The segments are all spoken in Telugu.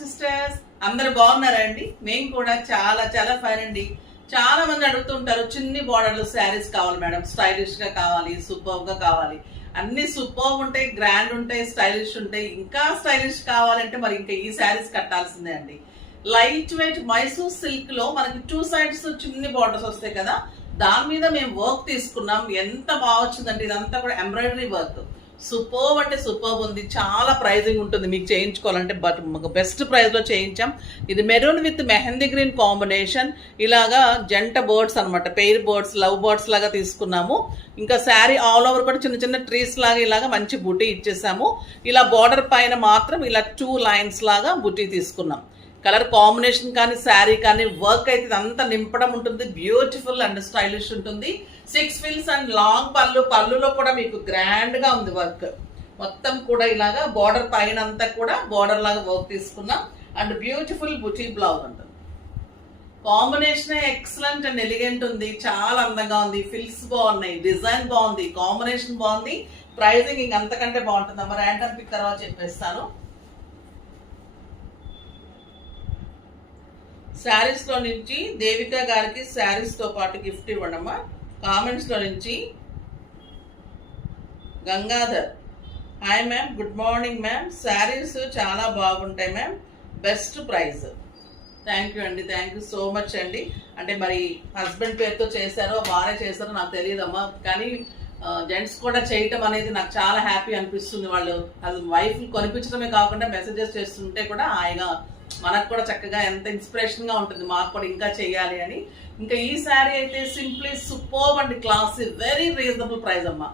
సిస్టర్స్, అందరు బాగున్నారా అండి? మేము కూడా చాలా చాలా ఫైన్ అండి. చాలా మంది అడుగుతుంటారు, చిన్ని బార్డర్లు శారీస్ కావాలి మేడం, స్టైలిష్ గా కావాలి, సూపర్ గా కావాలి. అన్ని సూపర్ ఉంటాయి, గ్రాండ్ ఉంటాయి, స్టైలిష్ ఉంటాయి. ఇంకా స్టైలిష్ కావాలంటే మరి ఇంకా ఈ శారీస్ కట్టాల్సిందే అండి. లైట్ వెయిట్ మైసూర్ సిల్క్ లో మనకి 2 సైడ్స్ చిన్ని బార్డర్స్ వస్తాయి కదా, దాని మీద మేము వర్క్ తీసుకున్నాం. ఎంత బాగా వచ్చిందండి, ఇదంతా కూడా ఎంబ్రాయిడరీ వర్క్. సూపర్ అంటే సూపర్ ఉంది. చాలా ప్రైజింగ్ ఉంటుంది మీకు చేయించుకోవాలంటే, బట్ బెస్ట్ ప్రైస్ లో చేయించాం. ఇది maroon with mehndi green combination. ఇలాగా జంట బర్డ్స్ అనమాట, పెయిర్ బర్డ్స్, లవ్ బర్డ్స్ లాగా తీసుకున్నాము. ఇంకా శారీ ఆల్ ఓవర్ కూడా చిన్న చిన్న ట్రీస్ లాగా ఇలాగా మంచి బుటీ ఇచ్చేసాము. ఇలా బార్డర్ పైన మాత్రం ఇలా 2 లైన్స్ లాగా బుటీ తీసుకున్నాం. కలర్ కాంబినేషన్ కానీ శారీ కానీ వర్క్ అయితే అంతా నింపడం ఉంటుంది. బ్యూటిఫుల్ అండ్ స్టైలిష్ ఉంటుంది. 6 ఫిల్స్ అండ్ లాంగ్ పళ్ళులో కూడా మీకు గ్రాండ్ గా ఉంది వర్క్. మొత్తం కూడా ఇలాగా బార్డర్ పైన అంతా కూడా బార్డర్ లాగా వర్క్ తీసుకున్నాం. అండ్ బ్యూటిఫుల్ బుటీ బ్లౌజ్ ఉంటుంది. కాంబినేషన్ ఎక్సలెంట్ అండ్ ఎలిగెంట్ ఉంది. చాలా అందంగా ఉంది. ఫిల్స్ బాగున్నాయి, డిజైన్ బాగుంది, కాంబినేషన్ బాగుంది. ప్రైజింగ్ ఇంకంతకంటే బాగుంటుంది. మరి ర్యాండమ్ పిక్ తర్వాత చెప్పేస్తాను. శారీస్ లో నుంచి దేవిక గారికి శారీస్ తో పాటు గిఫ్ట్ ఇవ్వడమ్మా. కామెంట్స్ లో నుంచి Gangadhar, hi ma'am, good morning ma'am, saris చాలా బాగుంటాయి ma'am, best price. Thank you అండి, థ్యాంక్ యూ సో మచ్ అండి. అంటే మరి హస్బెండ్ పేరుతో చేశారో వారే చేశారో నాకు తెలియదమ్మా, కానీ జెంట్స్ కూడా చేయటం అనేది నాకు చాలా హ్యాపీ అనిపిస్తుంది. వాళ్ళు వైఫ్ కొనిపించడమే కాకుండా మెసేజెస్ చేస్తుంటే కూడా హాయిగా, మనకు కూడా చక్కగా ఎంత ఇన్స్పిరేషన్ గా ఉంటుంది, మాకు కూడా ఇంకా చేయాలి అని. ఇంకా ఈ శారీ అయితే simply super and classy, very reasonable price అమ్మా.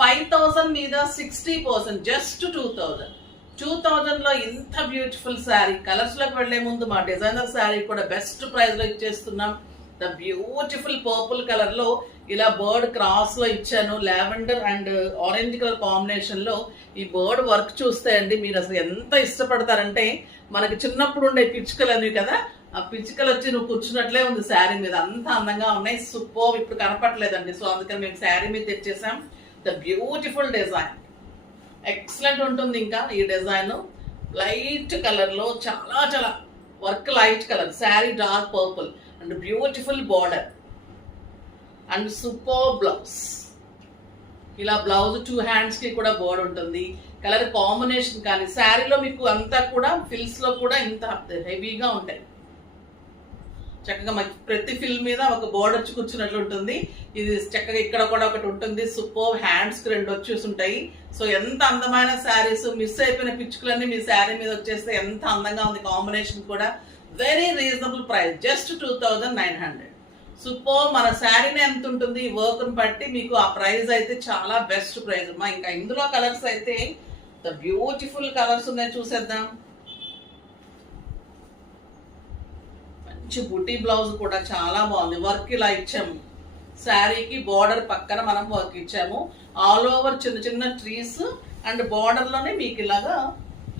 5,000 మీద 60%, జస్ట్ 2,000 లో ఇంత బ్యూటిఫుల్ శారీ. కలర్స్ లోకి వెళ్లే ముందు మా డిజైనర్ శారీ కూడా బెస్ట్ ప్రైస్ లో ఇచ్చేస్తున్నాం. ద బ్యూటిఫుల్ పర్పుల్ కలర్ లో ఇలా బర్డ్ క్రాస్ లో ఇచ్చాను. Lavender and orange colour combination లో ఈ బర్డ్ వర్క్ చూస్తే అండి మీరు అసలు ఎంత ఇష్టపడతారంటే, మనకి చిన్నప్పుడు ఉండే పిచ్చుకలు అనేవి కదా, ఆ పిచ్చుకలు వచ్చి నువ్వు కూర్చున్నట్లే ఉంది శారీ మీద. అంత అందంగా ఉన్నాయి. సూపర్. ఇప్పుడు కనపట్లేదండి, సో అందుకని మేము శారీ మీద తెచ్చేసాం. ద బ్యూటిఫుల్ డిజైన్ ఎక్సలెంట్ ఉంటుంది. ఇంకా ఈ డిజైన్ లైట్ కలర్ లో చాలా చాలా work, light colour sari, dark purple and beautiful border and super blouse. ఇలా బ్లౌజ్ 2 హ్యాండ్స్ కి కూడా బోర్డర్ ఉంటుంది. కలర్ కాంబినేషన్ కానీ శారీలో మీకు అంతా కూడా ఫిల్స్ లో కూడా ఇంత హెవీగా ఉంటాయి. చక్కగా ప్రతి ఫిల్ మీద ఒక బోర్డర్ వచ్చి కూర్చున్నట్లు ఉంటుంది. ఇది చక్కగా ఇక్కడ కూడా ఒకటి ఉంటుంది. సూపర్. హ్యాండ్స్ కి 2 వచ్చేసి ఉంటాయి. సో ఎంత అందమైన శారీస్. మిస్ అయిపోయిన పిచ్చుకలన్నీ మీ శారీ మీద వచ్చేస్తే ఎంత అందంగా ఉంది. కాంబినేషన్ కూడా very reasonable price, just 2,900. Super. మన శారీని ఎంత ఉంటుంది ఈ వర్క్ ని బట్టి మీకు ఆ ప్రైస్ అయితే చాలా బెస్ట్ ప్రైస్ అమ్మా. ఇంకా ఇందులో కలర్స్ అయితే ద బ్యూటిఫుల్ కలర్స్ ఉన్నాయి, చూసేద్దాం. మంచి బుటీ బ్లౌజ్ కూడా చాలా బాగుంది. వర్క్ ఇలా ఇచ్చాము. శారీకి బార్డర్ పక్కన మనం వర్క్ ఇచ్చాము. ఆల్ ఓవర్ చిన్న చిన్న ట్రీస్ అండ్ బార్డర్ లోనే మీకు ఇలాగా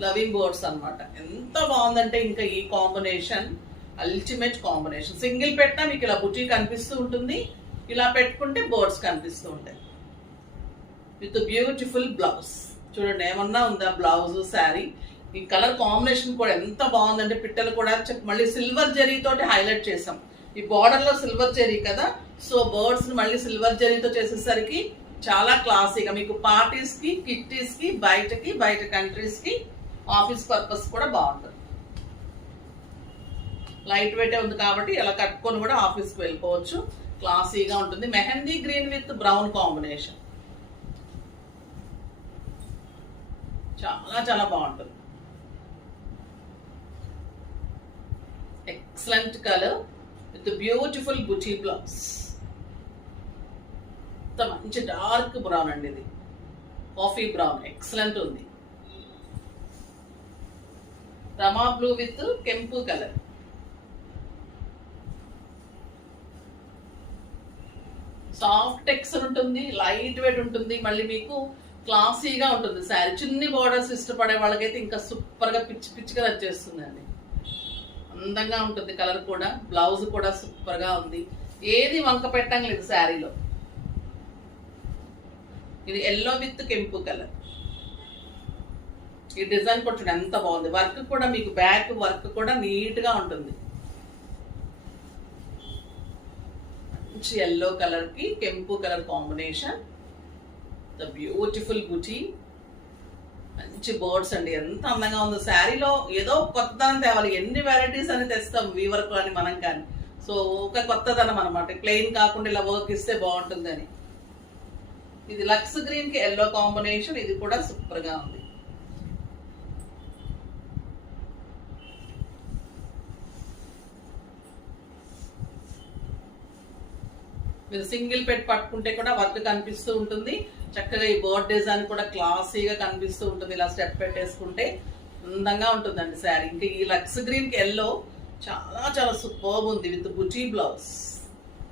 లవింగ్ బర్డ్స్ అన్నమాట. ఎంత బాగుందంటే ఇంకా ఈ కాంబినేషన్ అల్టిమేట్ కాంబినేషన్. సింగిల్ పెట్టినా మీకు ఇలా బుటీ కనిపిస్తూ ఉంటుంది, ఇలా పెట్టుకుంటే బర్డ్స్ కనిపిస్తూ ఉంటాయి. విత్ బ్యూటిఫుల్ బ్లౌజ్ చూడండి, ఏమన్నా ఉందా బ్లౌజ్ శారీ. ఈ కలర్ కాంబినేషన్ కూడా ఎంత బాగుందంటే, పిట్టలు కూడా మళ్ళీ సిల్వర్ జరీ తోటి హైలైట్ చేసాం. ఈ బార్డర్ లో సిల్వర్ జరీ కదా, సో బర్డ్స్ ని మళ్ళీ సిల్వర్ జరీతో చేసేసరికి చాలా క్లాసీగా మీకు పార్టీస్ కి, కిట్టీస్ కి, బయట కంట్రీస్ కి, ఆఫీస్ పర్పస్ కూడా బాగుంటుంది. లైట్ వెయిట్ ఉంది కాబట్టి ఇలా కట్టుకొని కూడా ఆఫీస్కి వెళ్ళిపోవచ్చు. క్లాసీగా ఉంటుంది. Mehndi green with brown combination చాలా చాలా బాగుంటుంది. Excellent colour with beautiful buti blouse. మంచి డార్క్ బ్రౌన్ అండి, ఇది కాఫీ బ్రౌన్, ఎక్సలెంట్ ఉంది. రమా బ్లూ విత్ కెంపు కలర్. సాఫ్ట్ టెక్స్చర్ ఉంటుంది, లైట్ వెయిట్ ఉంటుంది, మళ్ళీ మీకు క్లాసీగా ఉంటుంది శారీ. చిన్ని బార్డర్స్ ఇష్టపడే వాళ్ళకైతే ఇంకా సూపర్ గా పిచ్చిగా వచ్చేస్తుందండి. అందంగా ఉంటుంది కలర్ కూడా. బ్లౌజ్ కూడా సూపర్ గా ఉంది. ఏది వంక పెట్టంగా లేదు శారీలో. ఇది ఎల్లో విత్ కెంపు కలర్. ఈ డిజైన్ కూడా చూడండి ఎంత బాగుంది. వర్క్ కూడా మీకు బ్యాక్ వర్క్ కూడా నీట్గా ఉంటుంది. మంచి ఎల్లో కలర్కి కెంపు కలర్ కాంబినేషన్. ద బ్యూటిఫుల్ బుటీ. మంచి బర్డ్స్ అండి, ఎంత అందంగా ఉందో. శారీలో ఏదో కొత్తదనం తేవాలి. ఎన్ని వెరైటీస్ అని తెస్తాం వీవర్ కానీ మనం కానీ. సో ఒక కొత్తదనం అనమాట, ప్లెయిన్ కాకుండా ఇలా వర్క్ ఇస్తే బాగుంటుంది అని. ఇది లక్స్ గ్రీన్ కి ఎల్లో కాంబినేషన్. ఇది కూడా సూపర్ గా ఉంది. మీరు సింగిల్ పెట్ పట్టుకుంటే కూడా వర్క్ కనిపిస్తూ ఉంటుంది. చక్కగా ఈ బర్డ్ డిజైన్ కూడా క్లాసీగా కనిపిస్తూ ఉంటుంది. ఇలా స్టెప్ పెట్టేసుకుంటే అందంగా ఉంటుందండి శారీ. ఇంకా ఈ లక్స్ గ్రీన్ కి ఎల్లో చాలా చాలా సూపర్ ఉంది విత్ బుటీ బ్లౌజ్.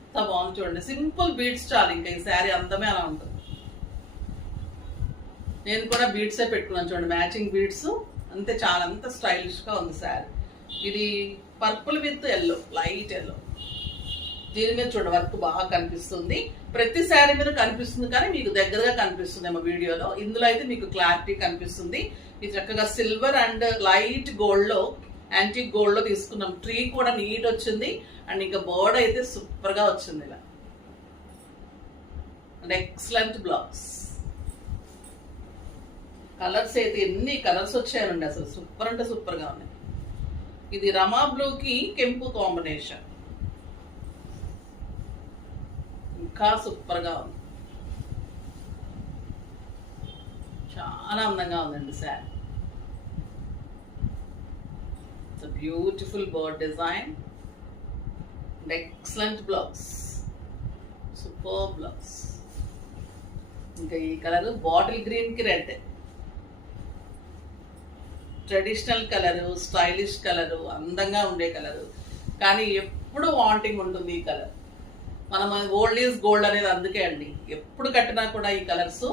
అంత బాగుంది చూడండి. సింపుల్ బీడ్స్ చాలు, ఇంకా ఈ శారీ అందమే అలా ఉంటుంది. నేను కూడా బీడ్సే పెట్టుకున్నాను చూడండి, మ్యాచింగ్ బీడ్స్. అంతే, చాలా అంత స్టైలిష్ గా ఉంది శారీ. ఇది purple with yellow, light yellow. దీని మీద చూడండి వర్క్ బాగా కనిపిస్తుంది. ప్రతి శారీ మీద కనిపిస్తుంది కానీ మీకు దగ్గరగా కనిపిస్తుంది ఏమో వీడియోలో. ఇందులో అయితే మీకు క్లారిటీ కనిపిస్తుంది. ఇది చక్కగా సిల్వర్ అండ్ లైట్ గోల్డ్ లో, యాంటిక్ గోల్డ్ లో తీసుకున్నాం. ట్రీ కూడా నీట్ వచ్చింది. అండ్ ఇంకా బోర్డ్ అయితే సూపర్ గా వచ్చింది ఇలా. And excellent blouse. కలర్స్ అయితే ఎన్ని కలర్స్ వచ్చాయండి, అసలు సూపర్ అంటే సూపర్ గా ఉన్నాయి. ఇది రమా బ్లూ కి కెంపు కాంబినేషన్. ఇంకా సూపర్ గా ఉంది, చాలా అందంగా ఉందండి sari. Beautiful bird design and excellent blouse, super blouse. ఇంకా ఈ కలర్ బాటిల్ గ్రీన్ కి red. Traditional colour, stylish colour, అందంగా ఉండే కలరు, కానీ ఎప్పుడు వాంటింగ్ ఉంటుంది ఈ కలర్. మనం ఓల్డ్ ఈజ్ గోల్డ్ అనేది అందుకే అండి. ఎప్పుడు కట్టినా కూడా ఈ కలర్స్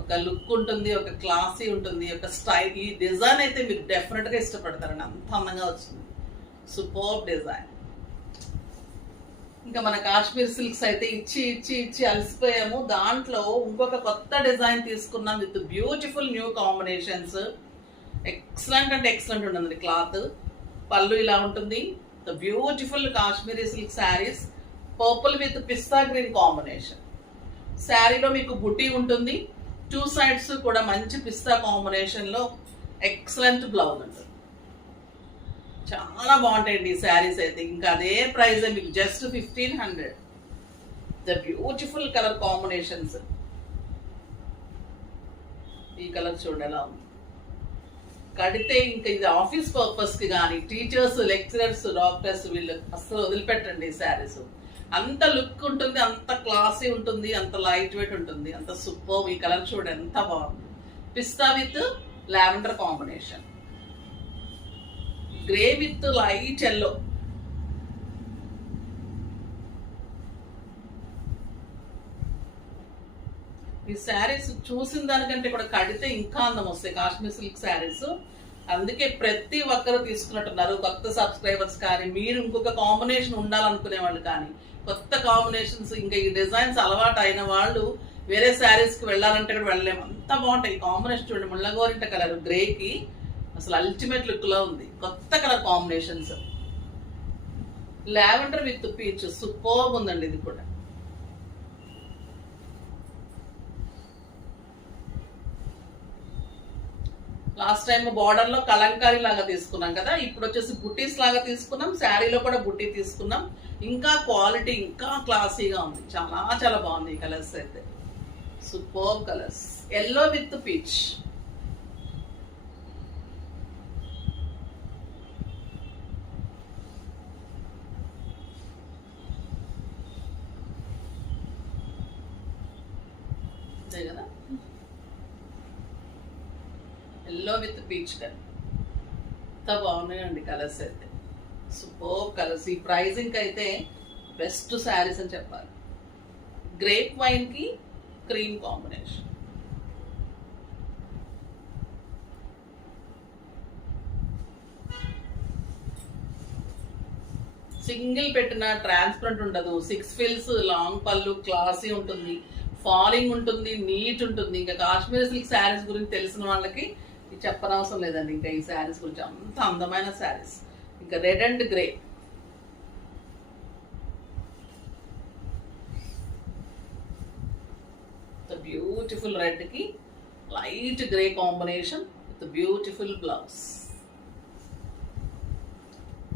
ఒక లుక్ ఉంటుంది, ఒక క్లాసీ ఉంటుంది, ఒక స్టైల్. ఈ డిజైన్ అయితే మీరు డెఫినెట్గా ఇష్టపడతారండి, అంత అందంగా వచ్చింది. Super design. ఇంకా మన కాశ్మీర్ సిల్క్స్ అయితే ఇచ్చి ఇచ్చి ఇచ్చి అలసిపోయాము. దాంట్లో ఇంకొక కొత్త డిజైన్ తీసుకున్నాం with beautiful new combinations. Excellent అంటే ఎక్సలెంట్ ఉంటుంది క్లాత్. పళ్ళు ఇలా ఉంటుంది. The beautiful Kashmiri silk saris. Purple with pista green combination. శారీలో మీకు బుటీ ఉంటుంది. 2 సైడ్స్ కూడా మంచి పిస్తా కాంబినేషన్ లో ఎక్సలెంట్ బ్లౌజ్ ఉంటుంది. చాలా బాగుంటాయండి ఈ శారీస్ అయితే. ఇంకా అదే ప్రైస్ మీకు just 1500. The beautiful colour combinations. ఈ కలర్ చూడండి ఎలా ఉంది. కడితే ఇంకా ఇది ఆఫీస్ పర్పస్ కి కానీ టీచర్స్, లెక్చరర్స్, డాక్టర్స్ వీళ్ళు అస్సలు వదిలిపెట్టండి ఈ శారీస్. అంత లుక్ ఉంటుంది, అంత క్లాసీ ఉంటుంది, అంత లైట్ వెయిట్ ఉంటుంది, అంత సూపర్. ఈ కలర్ చూడండి ఎంత బాగుంది. పిస్తా with lavender combination. Grey with light yellow. ఈ శారీస్ చూసిన దానికంటే కూడా కడితే ఇంకా అందం వస్తాయి కాశ్మీర్ సిల్క్ శారీస్. అందుకే ప్రతి ఒక్కరు తీసుకున్నట్టున్నారు, కొత్త సబ్స్క్రైబర్స్ కానీ, మీరు ఇంకొక కాంబినేషన్ ఉండాలనుకునే వాళ్ళు కానీ, కొత్త కాంబినేషన్స్, ఇంకా ఈ డిజైన్స్ అలవాటు అయిన వాళ్ళు వేరే శారీస్ కి వెళ్ళాలంటే కూడా వెళ్ళలేము, అంత బాగుంటాయి. ఈ కాంబినేషన్ చూడండి, ముళ్ళగోరింట కలర్ గ్రేకి అసలు అల్టిమేట్ లుక్ లో ఉంది. కొత్త colour combinations. Lavender with peach super ఉందండి ఇది కూడా. లాస్ట్ టైం బార్డర్ లో కలంకారీ లాగా తీసుకున్నాం కదా, ఇప్పుడు వచ్చేసి బుట్టీస్ లాగా తీసుకున్నాం. శారీలో కూడా బుట్టీ తీసుకున్నాం. ఇంకా క్వాలిటీ ఇంకా క్లాసీగా ఉంది. చాలా చాలా బాగుంది ఈ కలర్స్ అయితే. Super colours. Yellow with peach. అంతే కదా, ఎల్లో విత్ పీచ్ కలర్. ఎంత బాగున్నాయండి కలర్స్ అయితే. Super colours. ఈ ప్రైజింగ్ అయితే బెస్ట్ శారీస్ అని చెప్పాలి. గ్రేప్ వైన్ కి క్రీమ్ కాంబినేషన్. సింగిల్ పెట్టిన ట్రాన్స్పరెంట్ ఉండదు. 6 ఫిల్స్, లాంగ్ పళ్ళు, క్లాసీ ఉంటుంది, ఫాలింగ్ ఉంటుంది, నీట్ ఉంటుంది. ఇంకా కాశ్మీర్ సిల్క్ శారీస్ గురించి తెలిసిన వాళ్ళకి ఇది చెప్పనవసరం లేదండి ఇంకా ఈ శారీస్ గురించి, అంత అందమైన శారీస్. ఇంకా red and grey, beautiful red కి light grey combination with beautiful blouse.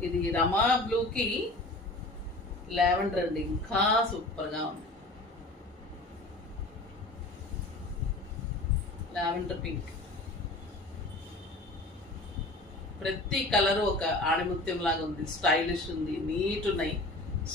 ఇది రమా బ్లూ కి లావెండర్ అండి, ఇంకా సూపర్ గా ఉంది. లావెండర్ పింక్, ప్రతి కలర్ ఒక ఆణిముత్యం లాగా ఉంది, స్టైలిష్ ఉంది, నీట్ ఉన్నాయి,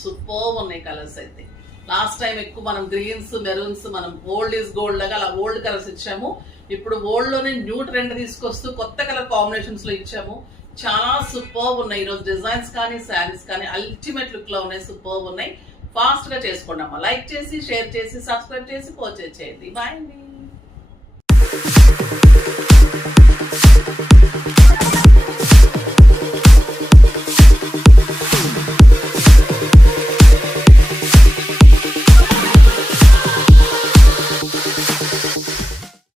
సూపర్ ఉన్నాయి కలర్స్ అయితే. లాస్ట్ టైం ఎక్కువ మనం గ్రీన్స్ మెరూన్స్ మనం ఓల్డ్ ఈజ్ గోల్డ్ లాగా అలా ఓల్డ్ కలర్స్ ఇచ్చాము. ఇప్పుడు ఓల్డ్ లోనే న్యూ ట్రెండ్ తీసుకొస్తూ కొత్త కలర్ కాంబినేషన్స్ లో ఇచ్చాము. చాలా సూపర్ ఉన్నాయి ఈరోజు డిజైన్స్ కానీ శారీస్ కానీ అల్టిమేట్ లుక్ లో ఉన్నాయి, సూపర్ ఉన్నాయి. ఫాస్ట్ గా చేసుకోండి అమ్మా, లైక్ చేసి షేర్ చేసి సబ్స్క్రైబ్ చేసి పర్చేజ్ చేయండి. బాయ్ అండి.